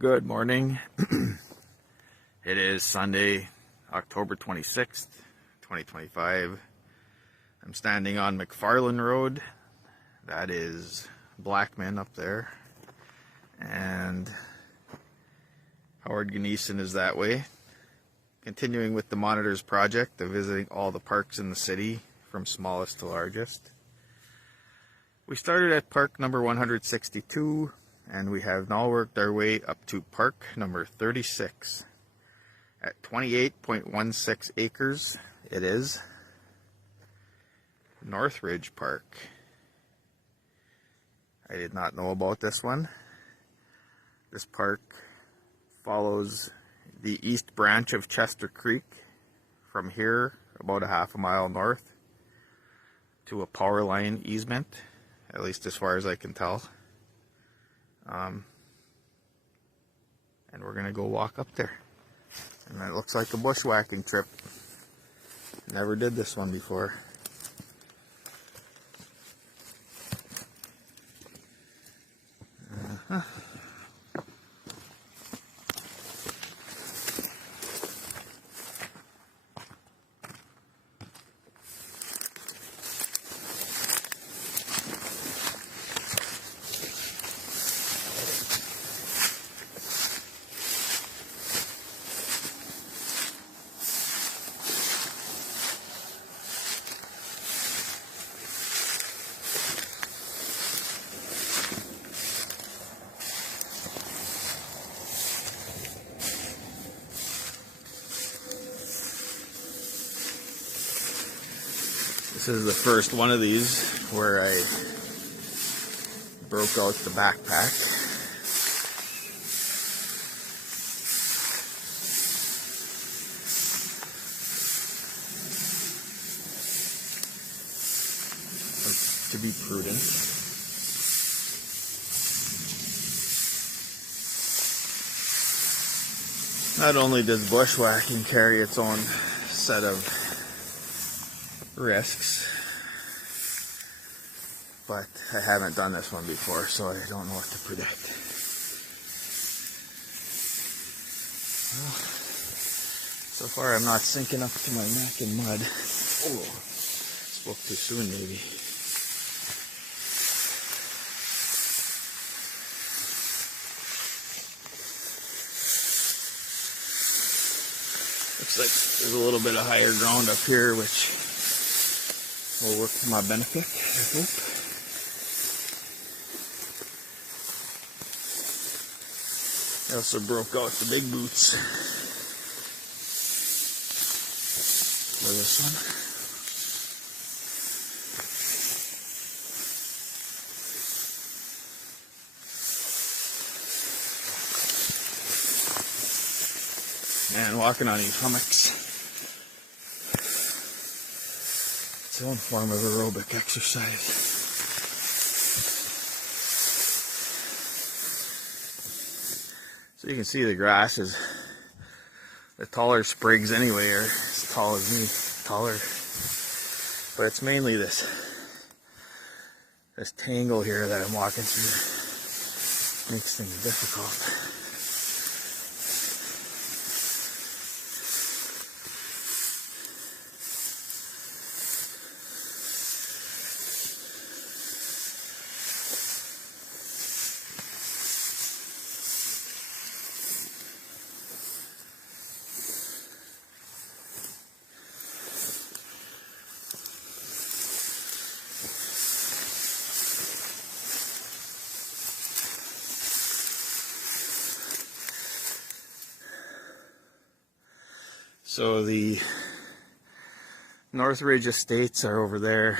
Good morning. It is Sunday, October 26th, 2025. I'm standing on McFarland Road. That is Blackman up there. And Howard Ganeson is that way. Continuing with the Monitors project of visiting all the parks in the city from smallest to largest. We started at park number 162. And we have now worked our way up to park number 36 at 28.16 acres. It is Northridge Park. I did not know about this one. This park follows the east branch of Chester Creek from here about a half a mile north to a power line easement, at least as far as I can tell. And we're gonna go walk up there, and it looks like a bushwhacking trip. Never did this one before. This is the first one of these where I broke out the backpack. To be prudent. Not only does bushwhacking carry its own set of risks, but I haven't done this one before, so I don't know what to predict. Well, so far I'm not sinking up to my neck in mud. Oh, spoke too soon maybe. Looks like there's a little bit of higher ground up here, which will work to my benefit, I hope. I also broke out the big boots for this one. And walking on these hummocks, its own form of aerobic exercise. So you can see the grass is the taller sprigs anyway are as tall as me, taller. But it's mainly this tangle here that I'm walking through makes things difficult. So the Northridge estates are over there,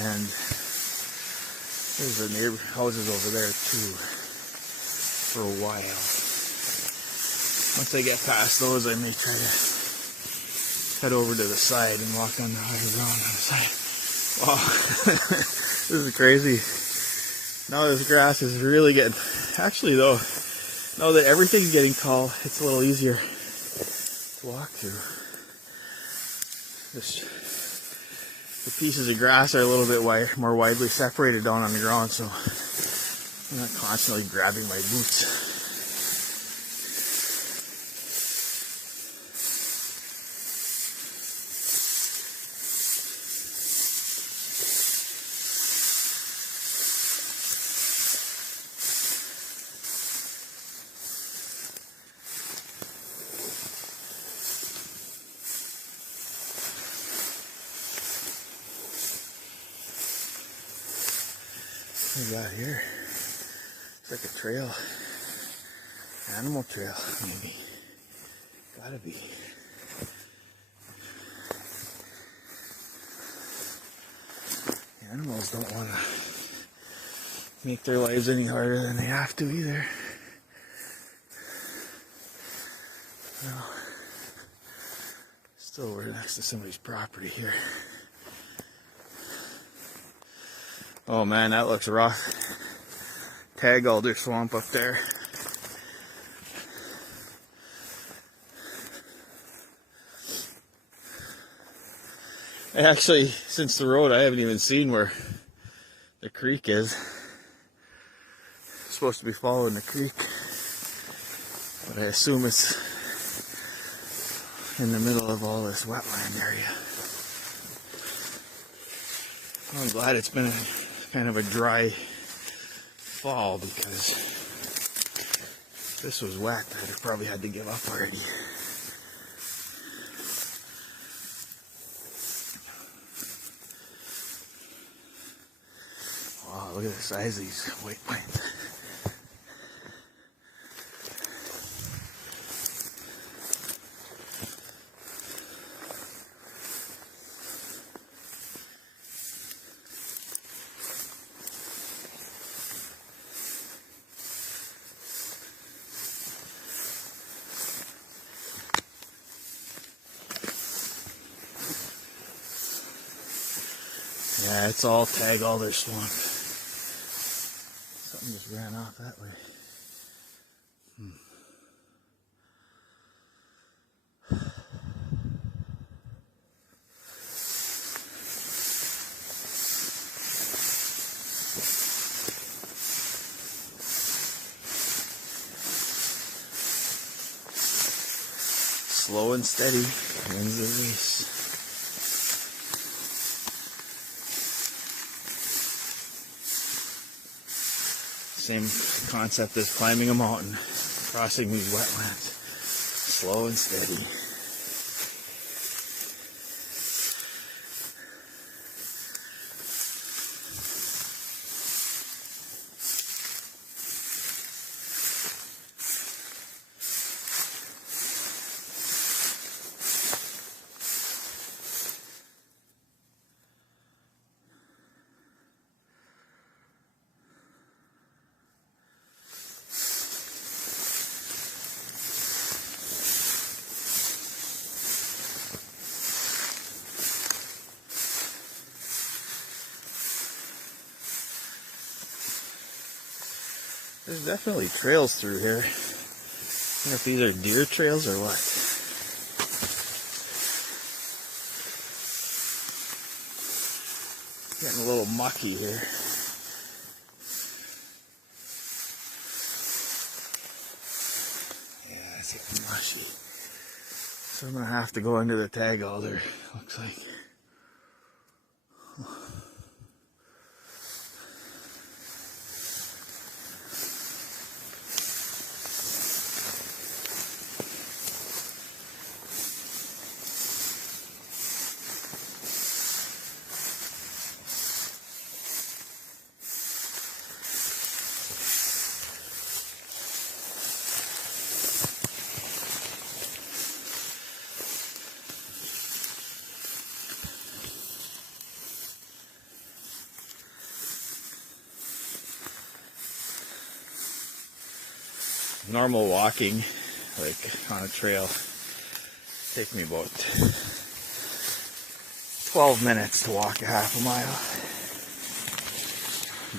and there's the neighbor houses over there too for a while. Once I get past those, I may try to head over to the side and walk on the higher ground on the side. Wow, this is crazy. Now this grass is really getting, actually though, now that everything's getting tall, it's a little easier to walk through. The pieces of grass are a little bit more widely separated down on the ground, so I'm not constantly grabbing my boots. What do we got here? It's like a trail. Animal trail, maybe. Gotta be. The animals don't want to make their lives any harder than they have to either. Well, still we're next to somebody's property here. Oh man, that looks rough. Tag alder swamp up there. Actually, since the road, I haven't even seen where the creek is. I'm supposed to be following the creek, but I assume it's in the middle of all this wetland area. I'm glad it's been kind of a dry fall, because if this was wet, I'd have probably had to give up already. Wow, look at the size of these white pines. Yeah, it's all tag alder swamp. Something just ran off that way. Slow and steady wins the race. Same concept as climbing a mountain, crossing these wetlands. Slow and steady. There's definitely trails through here. I wonder if these are deer trails or what. Getting a little mucky here. Yeah, it's getting mushy. So I'm gonna have to go under the tag alder, looks like. Normal walking, like on a trail, takes me about 12 minutes to walk a half a mile.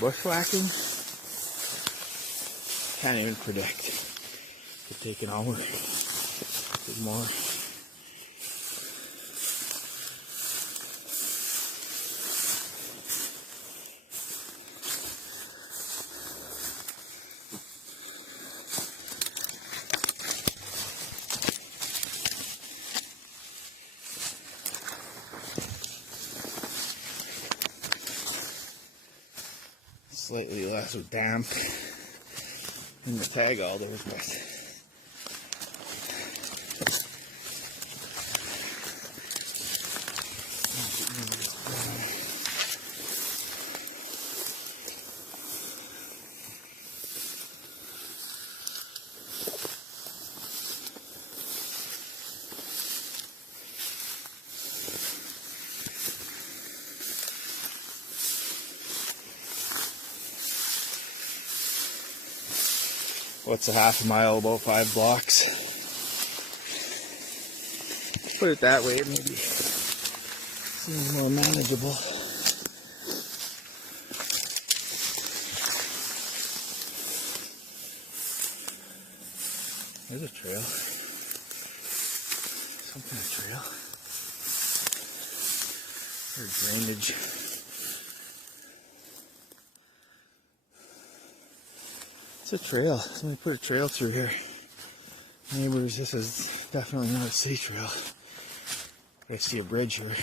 Bushwhacking, can't even predict. Could take an hour, could more. slightly less damp in the tag alder, but what's a half a mile, about 5 blocks. Put it that way, it maybe seems more manageable. There's a trail. Some kind of trail. Or drainage. It's a trail. Somebody put a trail through here. Neighbors, this is definitely not a sea trail. I see a bridge here.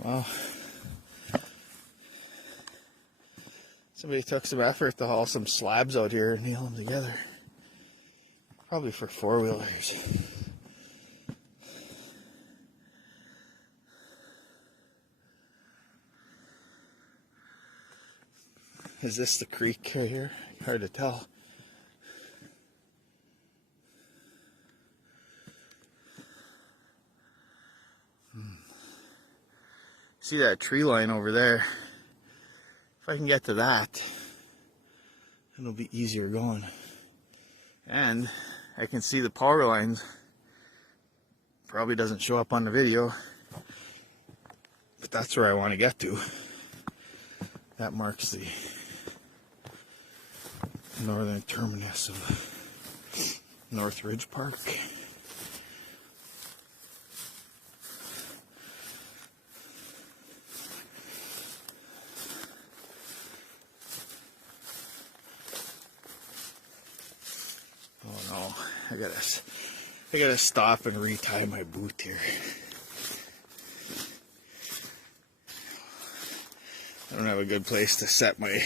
Wow. Somebody took some effort to haul some slabs out here and nail them together. Probably for 4-wheelers. Is this the creek right here? Hard to tell. See that tree line over there? If I can get to that, it'll be easier going. And I can see the power lines. Probably doesn't show up on the video, but that's where I want to get to. That marks the northern terminus of Northridge Park. Oh no, I gotta stop and retie my boot here. I don't have a good place to set my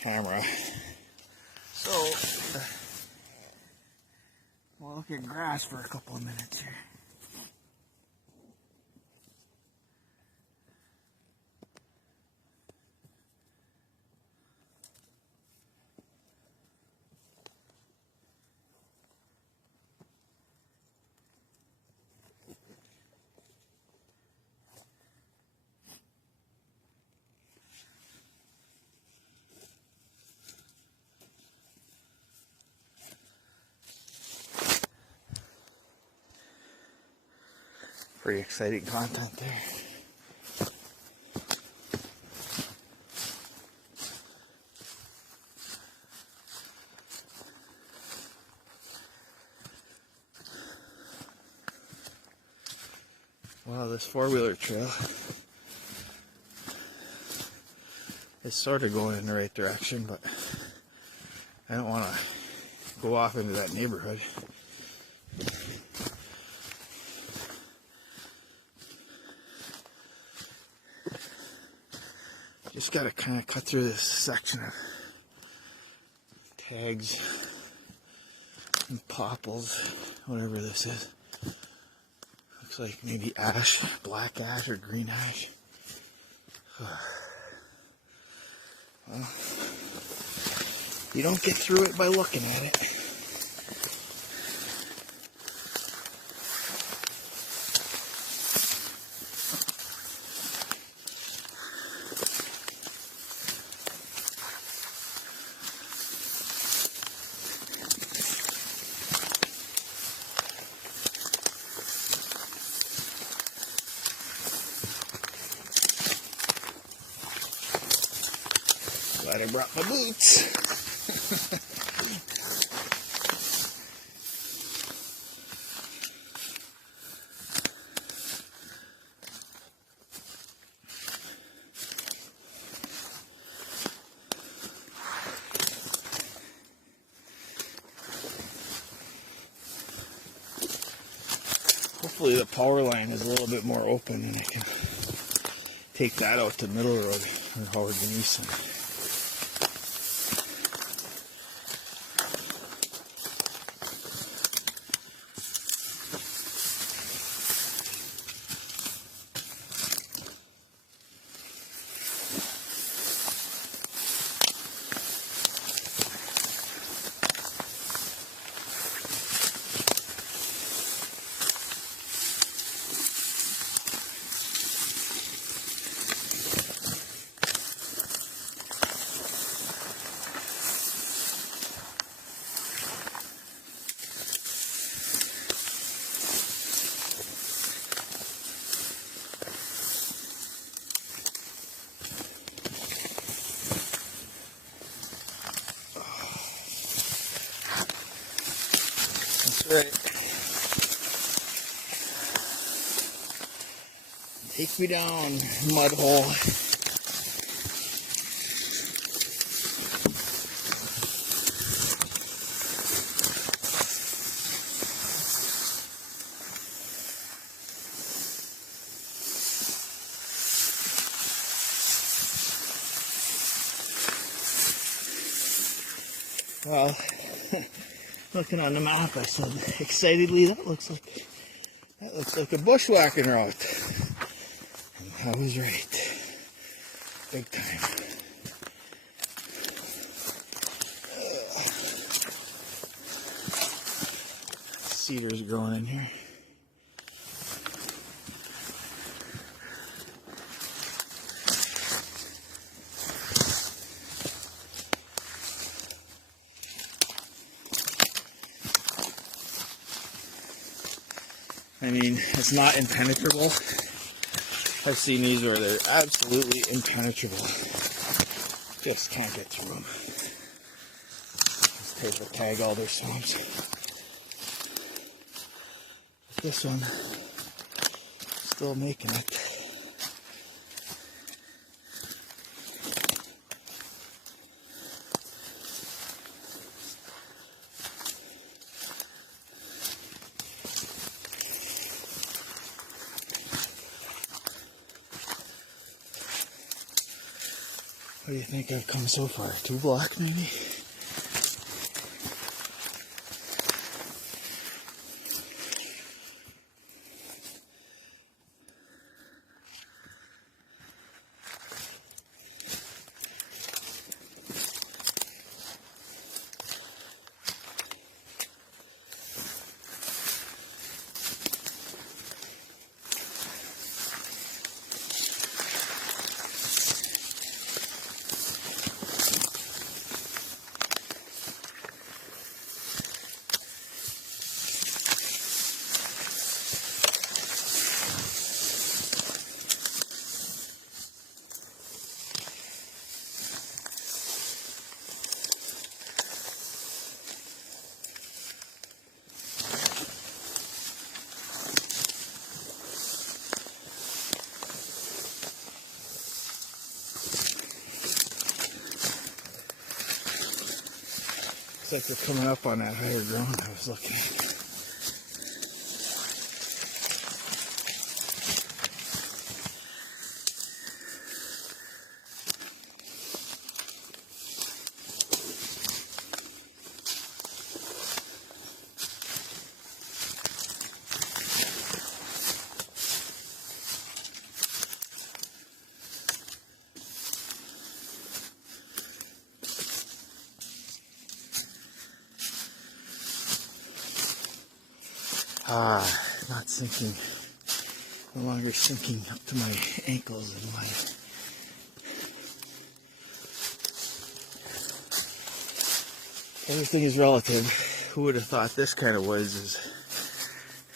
camera. So, we'll look at grass for a couple of minutes here. Pretty exciting content there. Wow, this 4-wheeler trail is sort of going in the right direction, but I don't want to go off into that neighborhood. Just gotta kind of cut through this section of tags and popples, whatever this is. Looks like maybe ash, black ash or green ash. Well, you don't get through it by looking at it. Glad I brought my boots. Hopefully the power line is a little bit more open and I can take that out to Middle Road or Howard Denison. Right. Take me down, mud hole. Well, looking on the map, I said excitedly, that looks like a bushwhacking route. And I was right. Big time. Cedars growing in here. I mean, it's not impenetrable. I've seen these where they're absolutely impenetrable. Just can't get through them. This type of tag alder swamps. This one, still making it. What do you think I've come so far? 2 blocks maybe? Looks like they're coming up on that higher ground I was looking at. Not sinking, no longer sinking up to my ankles and my everything is relative. Who would have thought this kind of woods is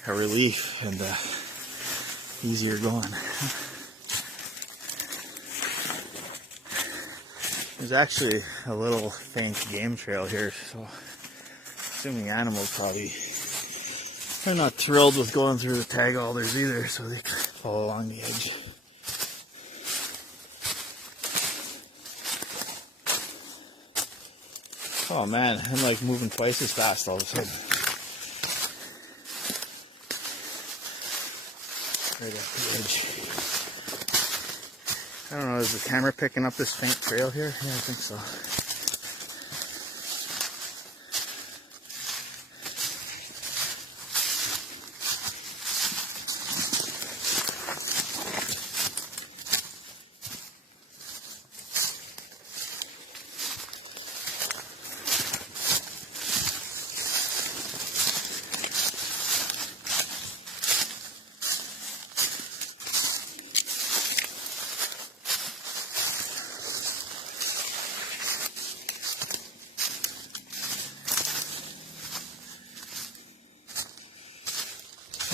a relief and easier going. There's actually a little faint game trail here, so assuming animals probably are not thrilled with going through the tag alders either, so they can fall along the edge. Oh man, I'm like moving twice as fast all of a sudden. right at the edge. I don't know, is the camera picking up this faint trail here? Yeah, I think so.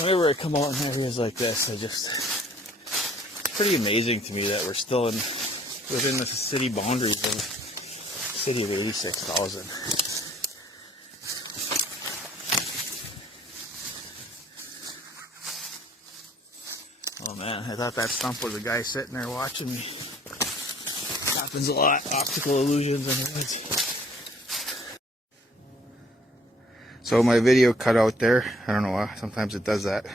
Whenever I come out in areas like this, it's pretty amazing to me that we're still within the city boundaries of the city of 86,000. Oh man, I thought that stump was a guy sitting there watching me. Happens a lot, optical illusions in the woods. So my video cut out there. I don't know why. Sometimes it does that.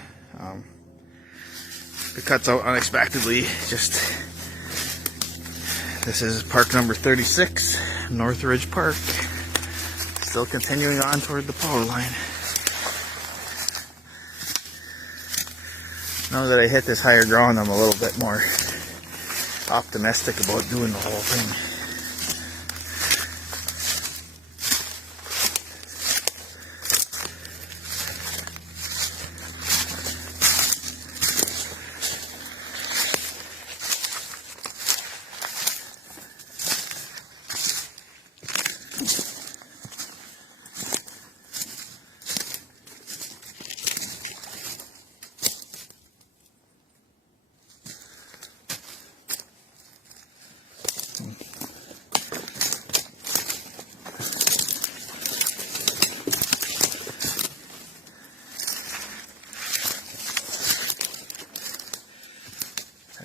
It cuts out unexpectedly. This is park number 36, Northridge Park. Still continuing on toward the power line. Now that I hit this higher ground, I'm a little bit more optimistic about doing the whole thing.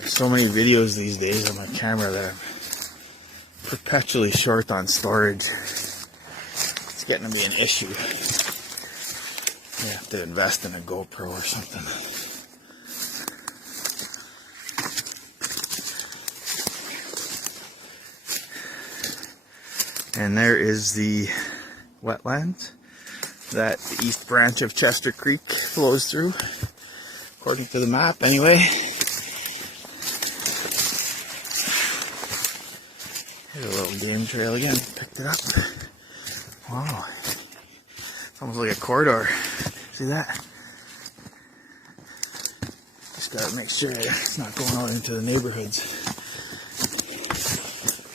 So many videos these days on my camera that I'm perpetually short on storage. It's getting to be an issue. You have to invest in a GoPro or something. And there is the wetlands that the east branch of Chester Creek flows through, according to the map anyway. Here's a little game trail again. Picked it up. Wow. It's almost like a corridor. See that? Just gotta make sure it's not going out into the neighborhoods.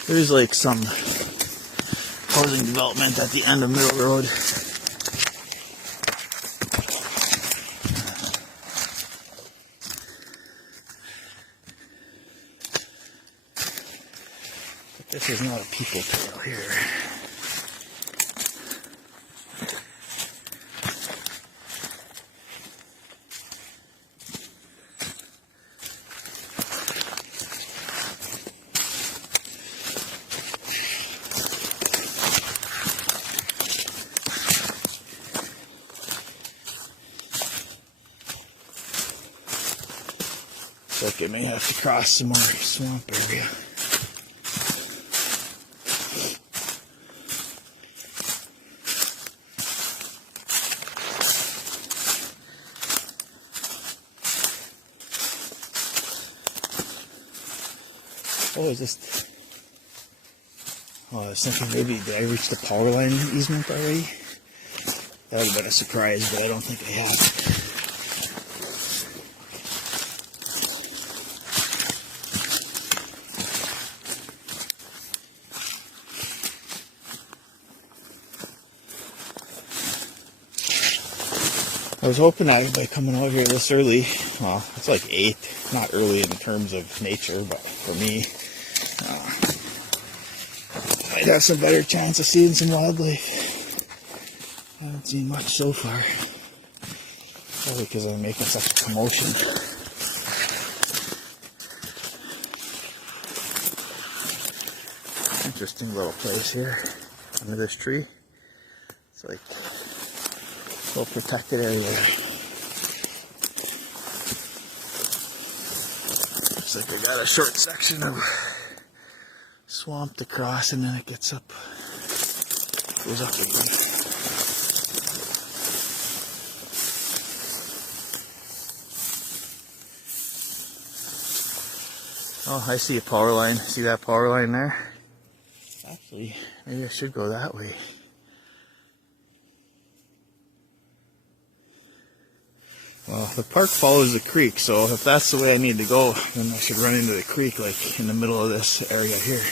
There's like some housing development at the end of Middle Road. This is not a people trail here. Looks like I may have to cross some more swamp area. Oh, I was thinking maybe, did I reach the power line easement already? That would have been a surprise, but I don't think I have. I was hoping that by coming out here this early, well, it's like 8, not early in terms of nature, but for me, I'd have some better chance of seeing some wildlife. I haven't seen much so far. Probably because I'm making such a commotion. Interesting little place here under this tree. It's like a little protected area. Looks like I got a short section of swamp to cross, and then it gets up, goes up again. Oh, I see a power line. See that power line there? Actually, maybe I should go that way. Well, the park follows the creek, so if that's the way I need to go, then I should run into the creek, like in the middle of this area here.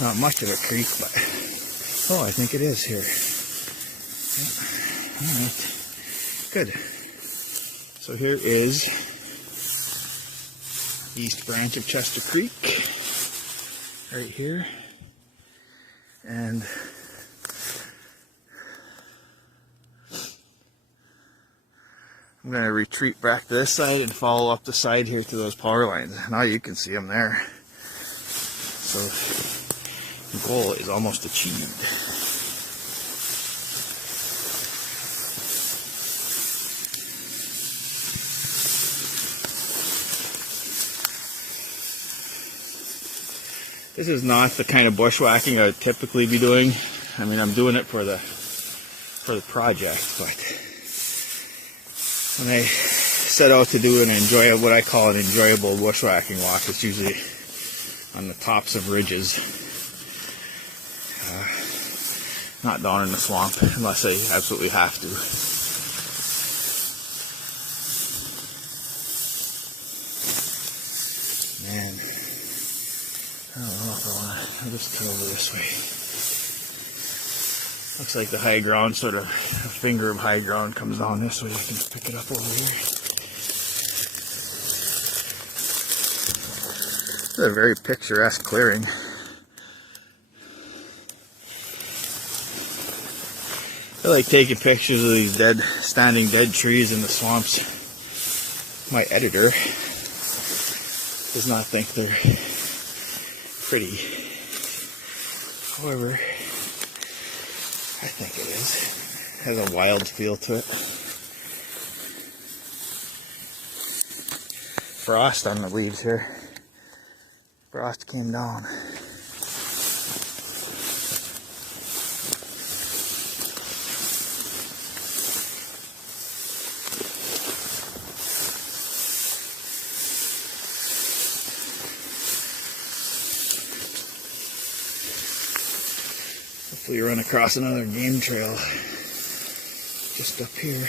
Not much of a creek, but oh, I think it is here. Alright, good. So here is East Branch of Chester Creek, right here, and I'm going to retreat back to this side and follow up the side here to those power lines. Now you can see them there. So the goal is almost achieved. This is not the kind of bushwhacking I would typically be doing. I mean, I'm doing it for the project, but when I set out to do what I call an enjoyable bushwhacking walk, it's usually on the tops of ridges, not down in the swamp, unless I absolutely have to. Man, I don't know if I want to. I'll just come over this way. Looks like the high ground, sort of a finger of high ground comes down this way. I can pick it up over here. This is a very picturesque clearing. I like taking pictures of these standing dead trees in the swamps. My editor does not think they're pretty. However, I think it is. It has a wild feel to it. Frost on the leaves here. Frost came down. Hopefully run across another game trail just up here.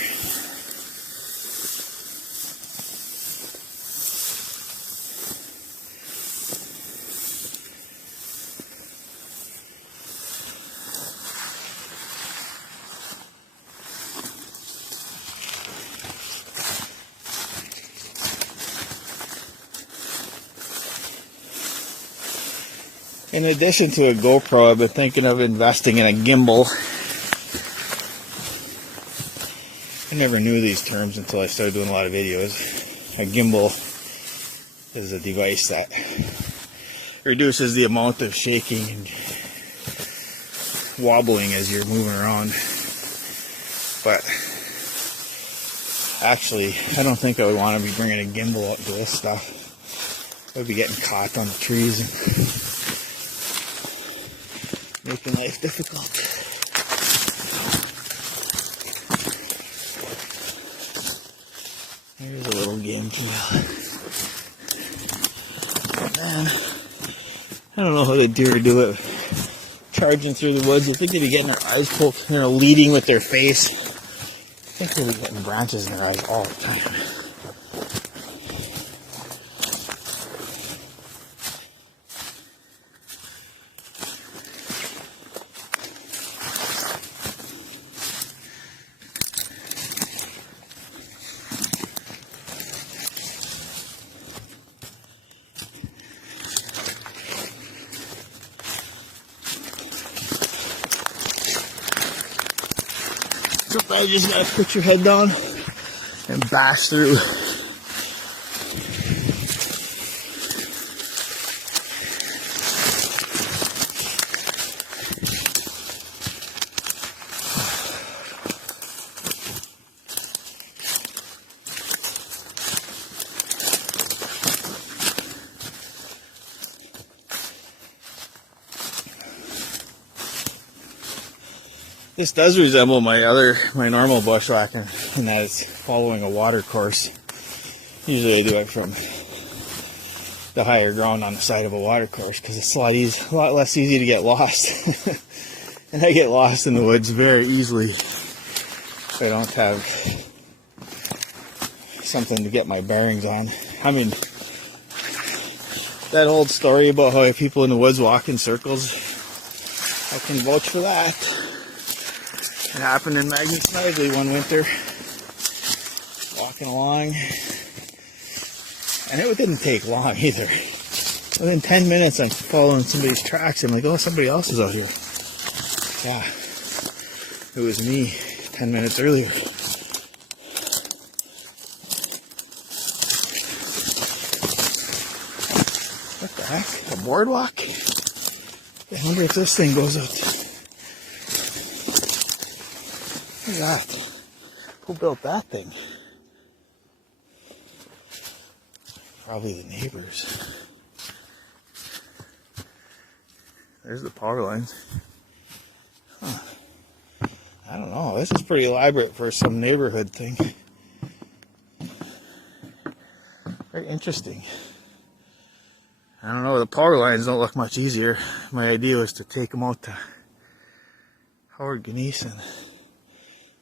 In addition to a GoPro, I've been thinking of investing in a gimbal. I never knew these terms until I started doing a lot of videos. A gimbal is a device that reduces the amount of shaking and wobbling as you're moving around. But actually, I don't think I would want to be bringing a gimbal out to this stuff. I'd be getting caught on the trees and making life difficult. There's a little game trail. And then, I don't know how the deer do it. Charging through the woods. I think they'd be getting their eyes poked, leading with their face. I think they'd be getting branches in their eyes all the time. Sometimes you just gotta put your head down and bash through. This does resemble my normal bushwhacking, in that it's following a water course. Usually I do it from the higher ground on the side of a water course because it's a lot less easy to get lost. And I get lost in the woods very easily if I don't have something to get my bearings on. I mean, that old story about how people in the woods walk in circles, I can vouch for that. It happened in Maggie Snidely one winter, walking along, and it didn't take long either. Within 10 minutes I'm following somebody's tracks. I'm like, oh, somebody else is out here. Yeah, it was me 10 minutes earlier. What the heck? A boardwalk? I wonder if this thing goes out. Look at that. Who built that thing? Probably the neighbors. There's the power lines. Huh. I don't know. This is pretty elaborate for some neighborhood thing. Very interesting. I don't know. The power lines don't look much easier. My idea was to take them out to Howard Ganeson.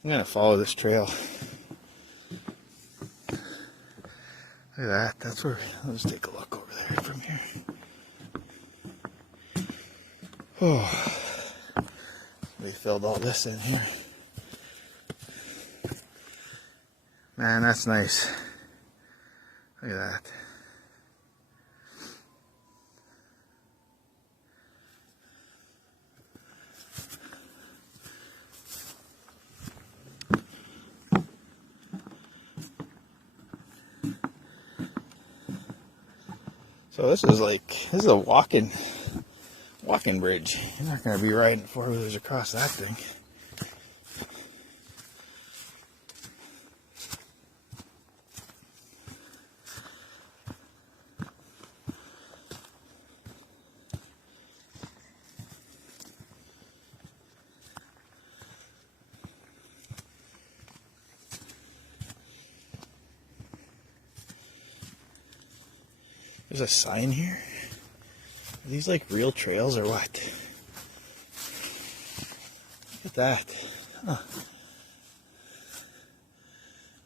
I'm going to follow this trail. Look at that. That's where. Let's take a look over there from here. Oh. We filled all this in here. Man, that's nice. Look at that. So this is a walking bridge. You're not going to be riding four-wheelers across that thing. There's a sign here. Are these like real trails or what? Look at that. Huh.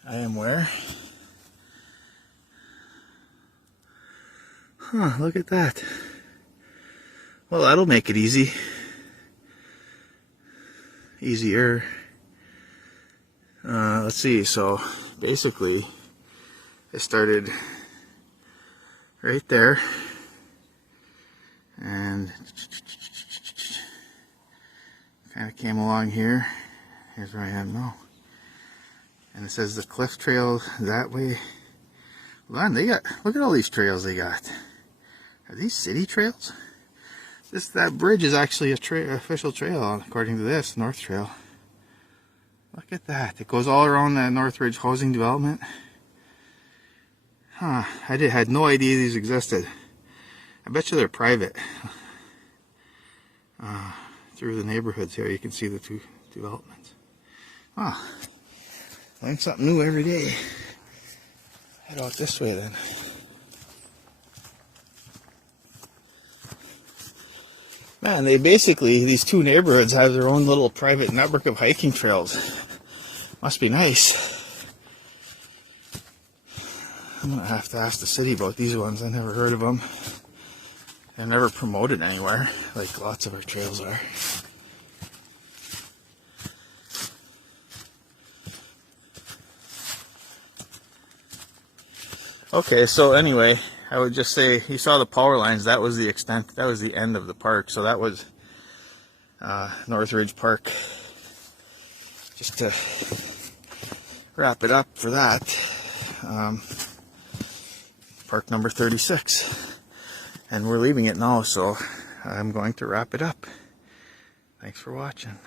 I am where? Huh, look at that. Well, that'll make it easy. Easier. Let's see, so basically I started right there and kind of came along here. Here's where I am now. And it says the cliff trail that way. Man, look at all these trails they got. Are these city trails? That bridge is actually a official trail according to this, North Trail. Look at that. It goes all around the Northridge housing development. Huh, I had no idea these existed. I bet you they're private. Through the neighborhoods here, you can see the two developments. Ah, learn something new every day. Head out this way then. Man, these two neighborhoods have their own little private network of hiking trails. Must be nice. I'm going to have to ask the city about these ones. I never heard of them. They're never promoted anywhere, like lots of our trails are. Okay, so anyway, I would just say, you saw the power lines. That was the extent, that was the end of the park. So that was Northridge Park. Just to wrap it up for that. Park number 36. And we're leaving it now, so I'm going to wrap it up. Thanks for watching.